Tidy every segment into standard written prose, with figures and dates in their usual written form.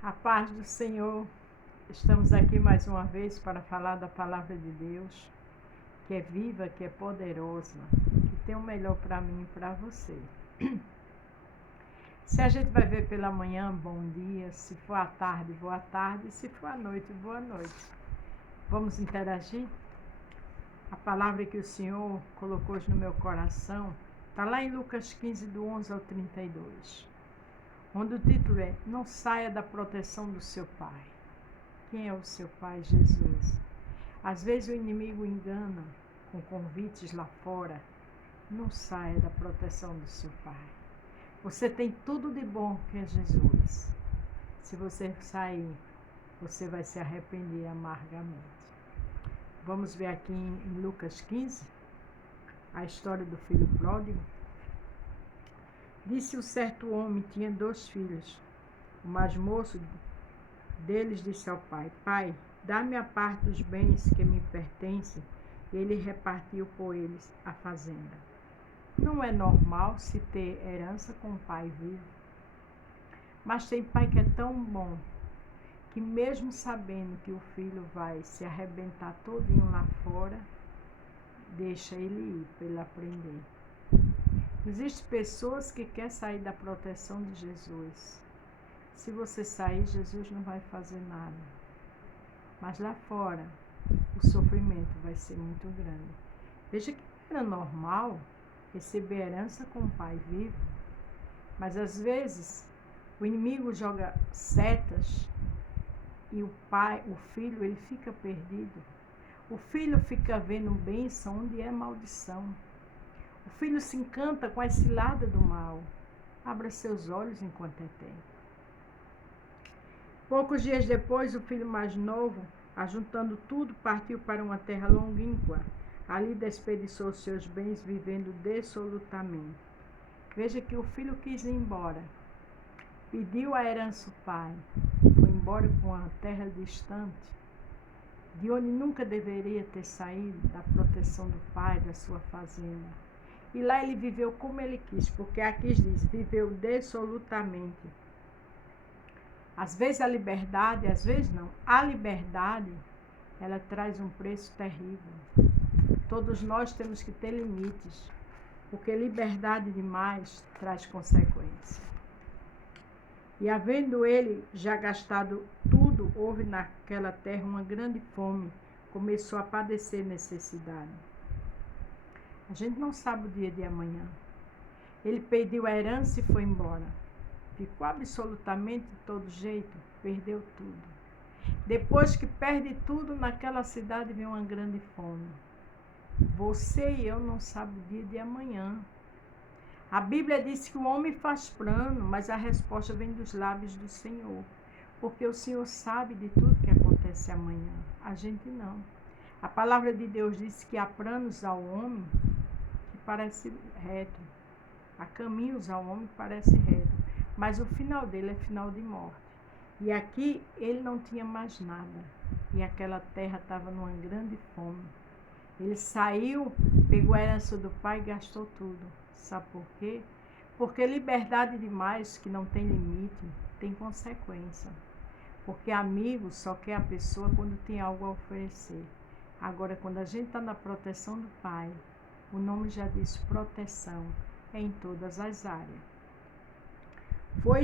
A paz do Senhor, estamos aqui mais uma vez para falar da palavra de Deus, que é viva, que é poderosa, que tem o melhor para mim e para você. Se a gente vai ver pela manhã, bom dia, se for à tarde, boa tarde, se for à noite, boa noite. Vamos interagir? A palavra que o Senhor colocou hoje no meu coração está lá em Lucas 15, do 11 ao 32. Onde o título é: Não saia da proteção do seu Pai. Quem é o seu Pai? Jesus. Às vezes o inimigo engana com convites lá fora. Não saia da proteção do seu Pai. Você tem tudo de bom que é Jesus. Se você sair, você vai se arrepender amargamente. Vamos ver aqui em Lucas 15, a história do filho pródigo. Disse: um certo homem tinha 2 filhos. O mais moço deles disse ao pai: Pai, dá-me a parte dos bens que me pertencem. E ele repartiu por eles a fazenda. Não é normal se ter herança com o pai vivo. Mas tem pai que é tão bom que, mesmo sabendo que o filho vai se arrebentar todinho lá fora, deixa ele ir para ele aprender. Existem pessoas que querem sair da proteção de Jesus. Se você sair, Jesus não vai fazer nada. Mas lá fora, o sofrimento vai ser muito grande. Veja que era normal receber herança com o pai vivo. Mas às vezes, o inimigo joga setas e o filho, ele fica perdido. O filho fica vendo bênção onde é maldição. O filho se encanta com a cilada do mal. Abra seus olhos enquanto é tempo. Poucos dias depois, o filho mais novo, ajuntando tudo, partiu para uma terra longínqua. Ali desperdiçou seus bens, vivendo dissolutamente. Veja que o filho quis ir embora. Pediu a herança ao pai. Foi embora para uma terra distante, de onde nunca deveria ter saído, da proteção do pai, da sua fazenda. E lá ele viveu como ele quis, porque aqui diz, viveu dissolutamente. Às vezes a liberdade, às vezes não. A liberdade, ela traz um preço terrível. Todos nós temos que ter limites, porque liberdade demais traz consequência. E havendo ele já gastado tudo, houve naquela terra uma grande fome, começou a padecer necessidade. A gente não sabe o dia de amanhã. Ele pediu a herança e foi embora. Ficou absolutamente de todo jeito, perdeu tudo. Depois que perde tudo, naquela cidade vem uma grande fome. Você e eu não sabemos o dia de amanhã. A Bíblia diz que o homem faz plano, mas a resposta vem dos lábios do Senhor. Porque o Senhor sabe de tudo que acontece amanhã. A gente não. A palavra de Deus diz que há planos ao homem que parece reto. Há caminhos ao homem que parece reto. Mas o final dele é final de morte. E aqui ele não tinha mais nada. E aquela terra estava numa grande fome. Ele saiu, pegou a herança do pai e gastou tudo. Sabe por quê? Porque liberdade demais, que não tem limite, tem consequência. Porque amigo só quer a pessoa quando tem algo a oferecer. Agora, quando a gente está na proteção do pai, o nome já diz proteção, é em todas as áreas.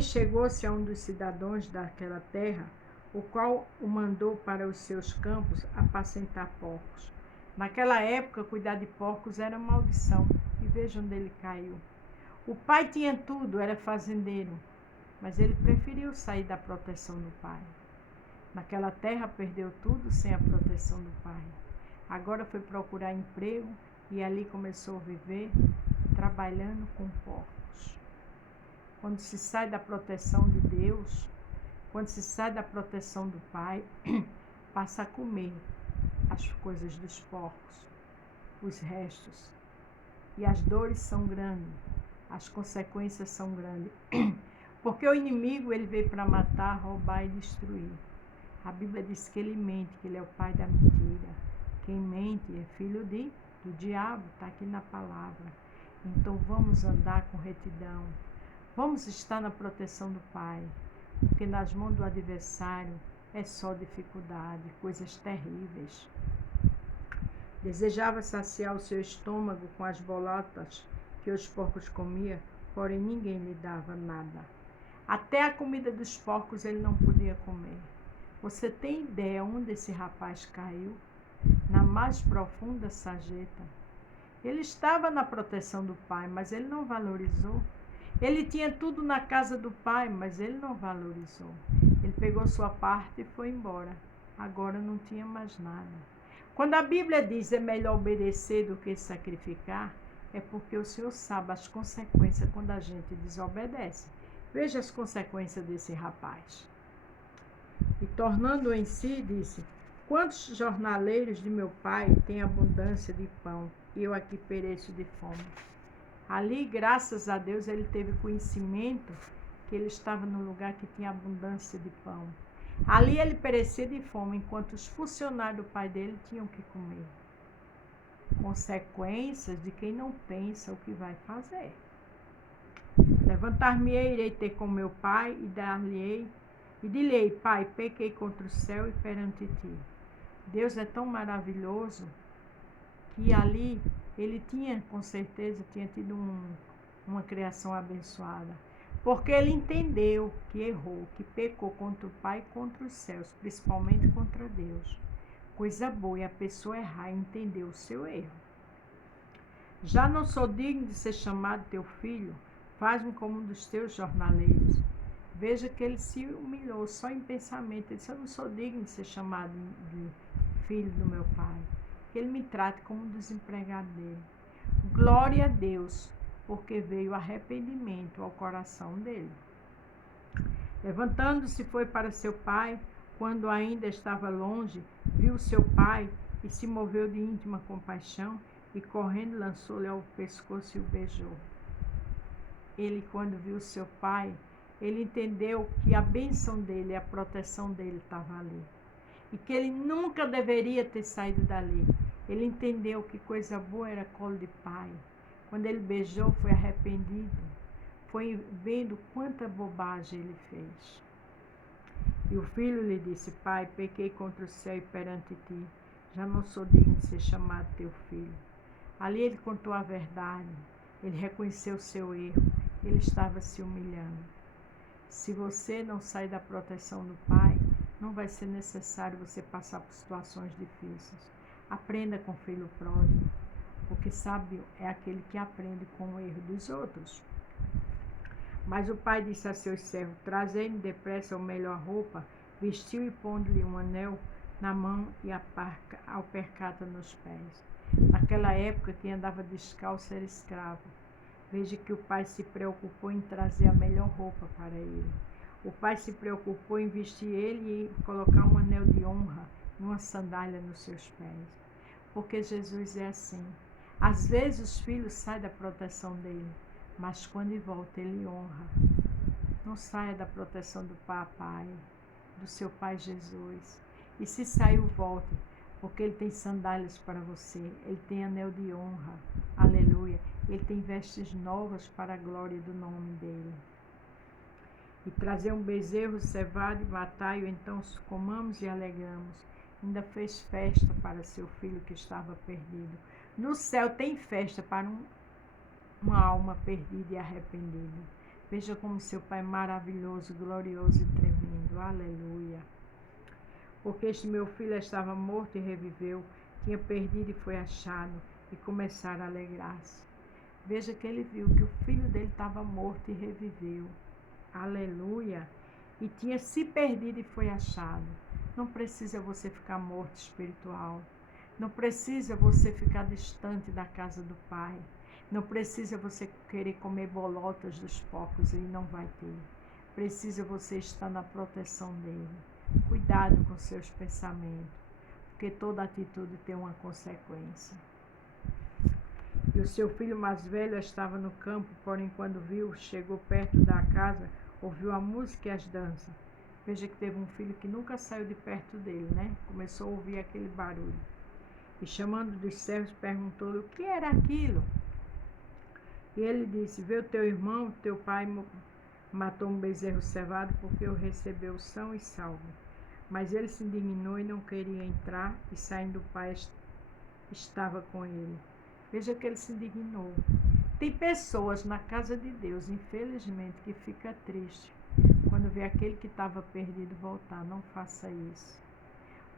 Chegou-se a um dos cidadãos daquela terra, o qual o mandou para os seus campos apacentar porcos. Naquela época, cuidar de porcos era maldição. E veja onde ele caiu. O pai tinha tudo, era fazendeiro, mas ele preferiu sair da proteção do pai. Naquela terra perdeu tudo sem a proteção do pai. Agora foi procurar emprego e ali começou a viver trabalhando com porcos. Quando se sai da proteção de Deus, quando se sai da proteção do pai, passa a comer as coisas dos porcos, os restos. E as dores são grandes, as consequências são grandes. Porque o inimigo, ele veio para matar, roubar e destruir. A Bíblia diz que ele mente, que ele é o pai da mentira. Quem mente é filho do diabo, está aqui na palavra. Então vamos andar com retidão. Vamos estar na proteção do Pai. porque nas mãos do adversário é só dificuldade, coisas terríveis. Desejava saciar o seu estômago com as bolotas que os porcos comiam, porém ninguém lhe dava nada. Até a comida dos porcos ele não podia comer. Você tem ideia onde esse rapaz caiu? Na mais profunda sarjeta. Ele estava na proteção do pai, mas ele não valorizou. Ele tinha tudo na casa do pai, mas ele não valorizou. Ele pegou sua parte e foi embora. Agora não tinha mais nada. Quando a Bíblia diz é melhor obedecer do que sacrificar, é porque o Senhor sabe as consequências quando a gente desobedece. Veja as consequências desse rapaz. E tornando em si, disse: quantos jornaleiros de meu pai têm abundância de pão, e eu aqui pereço de fome? Ali, graças a Deus, ele teve conhecimento que ele estava no lugar que tinha abundância de pão. Ali ele perecia de fome, enquanto os funcionários do pai dele tinham que comer. Consequências de quem não pensa o que vai fazer. Levantar-me-ei, irei ter com meu pai e dar-lhe-ei, e dir-lhe-ei: pai, pequei contra o céu e perante ti. Deus é tão maravilhoso que ali ele tinha, com certeza, tinha tido uma criação abençoada. Porque ele entendeu que errou, que pecou contra o Pai e contra os céus, principalmente contra Deus. Coisa boa é a pessoa errar e entender o seu erro. Já não sou digno de ser chamado teu filho, faz-me como um dos teus jornaleiros. Veja que ele se humilhou só em pensamento. Ele disse: eu não sou digno de ser chamado de filho do meu pai. Que ele me trate como um dos empregados dele. Glória a Deus, porque veio arrependimento ao coração dele. Levantando-se, foi para seu pai. Quando ainda estava longe, viu seu pai e se moveu de íntima compaixão, e correndo lançou-lhe ao pescoço e o beijou. Ele, quando viu seu pai, ele entendeu que a bênção dele, a proteção dele estava ali. E que ele nunca deveria ter saído dali. Ele entendeu que coisa boa era colo de pai. Quando ele beijou, foi arrependido. Foi vendo quanta bobagem ele fez. E o filho lhe disse: pai, pequei contra o céu e perante ti. Já não sou digno de ser chamado teu filho. Ali ele contou a verdade. Ele reconheceu o seu erro. Ele estava se humilhando. Se você não sair da proteção do pai, não vai ser necessário você passar por situações difíceis. Aprenda com o filho pródigo, porque sábio é aquele que aprende com o erro dos outros. Mas o pai disse a seus servos: trazei-me depressa a melhor roupa, vestiu e pondo-lhe um anel na mão e a alpercata nos pés. Naquela época, quem andava descalço era escravo. Veja que o pai se preocupou em trazer a melhor roupa para ele. O pai se preocupou em vestir ele e colocar um anel de honra e uma sandália nos seus pés. Porque Jesus é assim. Às vezes os filhos saem da proteção dele, mas quando volta ele honra. Não saia da proteção do papai, do seu pai Jesus. E se saiu, volte, porque ele tem sandálias para você, ele tem anel de honra, aleluia. Ele tem vestes novas para a glória do nome dele. E trazer um bezerro cevado e matai-o, então comamos e alegramos. Ainda fez festa para seu filho que estava perdido. No céu tem festa para uma alma perdida e arrependida. Veja como seu pai é maravilhoso, glorioso e tremendo. Aleluia. Porque este meu filho estava morto e reviveu, tinha perdido e foi achado, e começaram a alegrar-se. Veja que ele viu que o filho dele estava morto e reviveu. Aleluia. E tinha se perdido e foi achado. Não precisa você ficar morto espiritual. Não precisa você ficar distante da casa do Pai. Não precisa você querer comer bolotas dos porcos, ele não vai ter. Precisa você estar na proteção dele. Cuidado com seus pensamentos, porque toda atitude tem uma consequência. E o seu filho mais velho estava no campo, porém quando viu, chegou perto da casa, ouviu a música e as danças. Veja que teve um filho que nunca saiu de perto dele, né? Começou a ouvir aquele barulho. E chamando dos servos, perguntou-lhe o que era aquilo. E ele disse: vê o teu irmão, teu pai Matou um bezerro cevado porque o recebeu são e salvo. Mas ele se indignou e não queria entrar, e saindo o pai estava com ele. Veja que ele se indignou. Tem pessoas na casa de Deus, infelizmente, que fica triste quando vê aquele que estava perdido voltar. Não faça isso.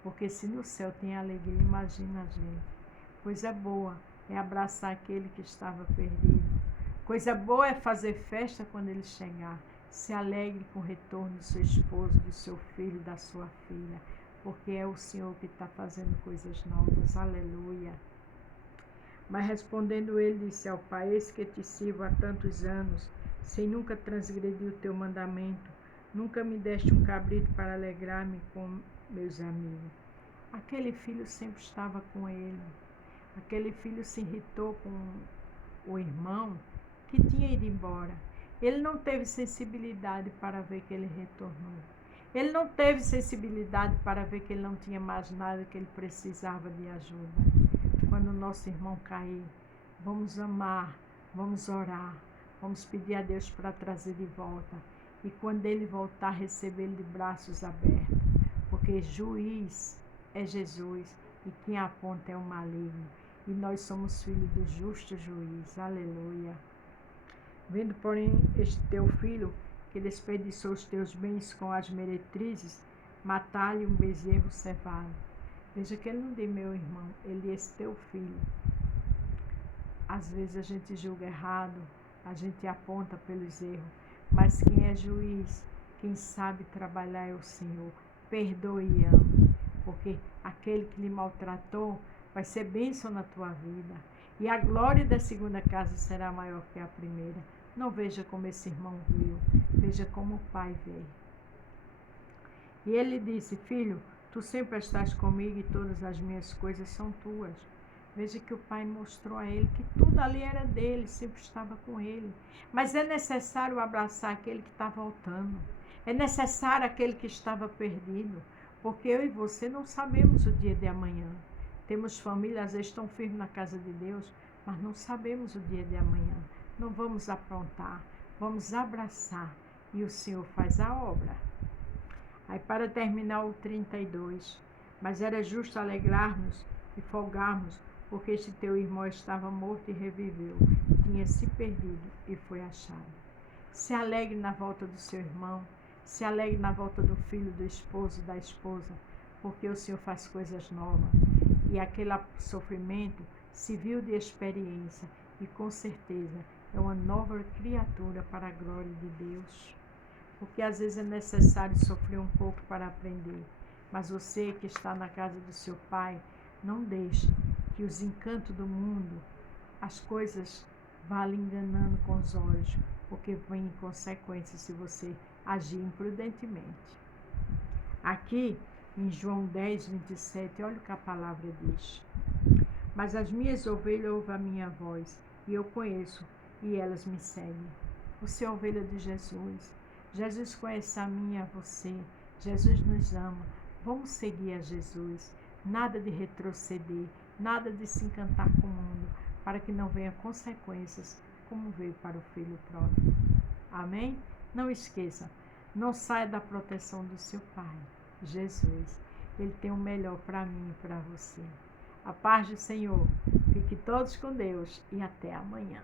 Porque se no céu tem alegria, imagina a gente. Coisa boa é abraçar aquele que estava perdido. Coisa boa é fazer festa quando ele chegar. Se alegre com o retorno do seu esposo, do seu filho, da sua filha. Porque é o Senhor que está fazendo coisas novas. Aleluia. Mas respondendo ele, disse ao pai: eis que te sirvo há tantos anos, sem nunca transgredir o teu mandamento. Nunca me deste um cabrito para alegrar-me com meus amigos. Aquele filho sempre estava com ele. Aquele filho se irritou com o irmão que tinha ido embora. Ele não teve sensibilidade para ver que ele retornou. Ele não teve sensibilidade para ver que ele não tinha mais nada, que ele precisava de ajuda. Quando o nosso irmão cair, vamos amar, vamos orar, vamos pedir a Deus para trazer de volta. E quando ele voltar, receber ele de braços abertos. Porque juiz é Jesus e quem aponta é o maligno. E nós somos filhos do justo juiz. Aleluia. Vendo, porém, este teu filho, que desperdiçou os teus bens com as meretrizes, matar-lhe um bezerro cevado. Veja que ele não diz meu irmão, ele diz teu filho. Às vezes a gente julga errado, a gente aponta pelos erros, mas quem é juiz, quem sabe trabalhar é o Senhor. Perdoe e ame, porque aquele que lhe maltratou vai ser bênção na tua vida. E a glória da segunda casa será maior que a primeira. Não veja como esse irmão viu, veja como o pai vê. E ele disse: filho, tu sempre estás comigo e todas as minhas coisas são tuas. Veja que o pai mostrou a ele que tudo ali era dele, sempre estava com ele. Mas é necessário abraçar aquele que está voltando. É necessário aquele que estava perdido. Porque eu e você não sabemos o dia de amanhã. Temos família, às vezes estão firmes na casa de Deus, mas não sabemos o dia de amanhã. Não vamos aprontar, vamos abraçar e o Senhor faz a obra. Aí para terminar o 32, mas era justo alegrar-nos e folgarmos, porque este teu irmão estava morto e reviveu, tinha se perdido e foi achado. Se alegre na volta do seu irmão, se alegre na volta do filho, do esposo, da esposa, porque o Senhor faz coisas novas. E aquele sofrimento serviu de experiência e com certeza é uma nova criatura para a glória de Deus. Porque às vezes é necessário sofrer um pouco para aprender. Mas você que está na casa do seu pai, não deixe que os encantos do mundo, as coisas vá lhe enganando com os olhos, porque vem consequências se você agir imprudentemente. Aqui em João 10, 27, olha o que a palavra diz. Mas as minhas ovelhas ouvem a minha voz, e eu conheço, e elas me seguem. Você é ovelha de Jesus. Jesus conhece a mim e a você. Jesus nos ama. Vamos seguir a Jesus. Nada de retroceder, nada de se encantar com o mundo, para que não venha consequências, como veio para o filho pródigo. Amém? Não esqueça, não saia da proteção do seu Pai, Jesus. Ele tem o melhor para mim e para você. A paz do Senhor. Fique todos com Deus e até amanhã.